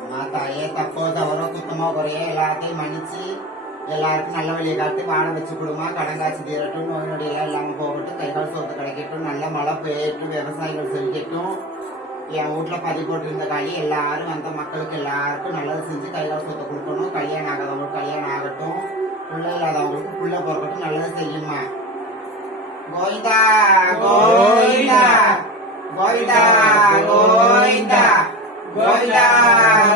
அம்மா தாயே தப்போ தவறோ குத்தமோ குறையோ எல்லாத்தையும் மன்னிச்சு எல்லாருக்கும் நல்ல வழியை காட்டி வாழ வச்சு கொடுமா, கடன் காசு தீரட்டும், நோய் நொடியெல்லாம் இல்லாமல் போகட்டும், கைகால் சொத்து கிடைக்கட்டும், நல்ல மழை பெய்யட்டும், விவசாயிகள் செழிக்கட்டும். என் வீட்டில் பதிவு போட்டிருந்த காலி எல்லாரும் அந்த மக்களுக்கு எல்லாருக்கும் நல்லது செஞ்சு கைகால் சொத்தை கொடுக்கணும். கல்யாணம் ஆகாதவங்களுக்கு கல்யாணம் ஆகட்டும், பிள்ளை இல்லாதவங்களுக்கு பிள்ளை பிறக்கட்டும், நல்லது செய்யுமா. கோவிந்தா கோவிந்தா கோவிந்தா கோவிந்தா கோவிந்தா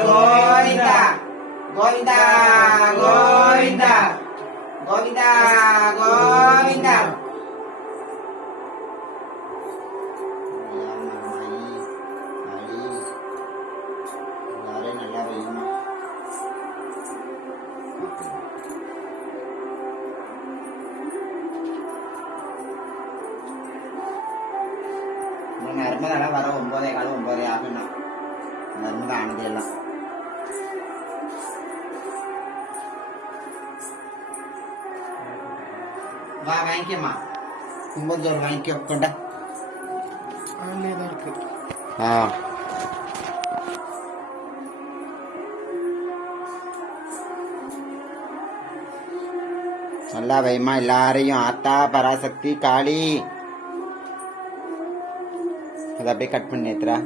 கோவிந்தா கோவிந்தா கோவிந்தா கோவிந்தா கோவிந்தா. நல்லா வையுமா. நர்மதெல்லாம் வர 9:15 9 ஆகுண்ணா. நர்மதா ஆனது எல்லாம் வா வாங்கிக்கம்மா. கும்பஞ்சோறு வாங்கிக்க கொண்ட இருக்கு. நல்லா வைமா எல்லாரையும். ஆத்தா பராசக்தி காளி. அதை அப்படியே கட் பண்ணி ஏத்துறா.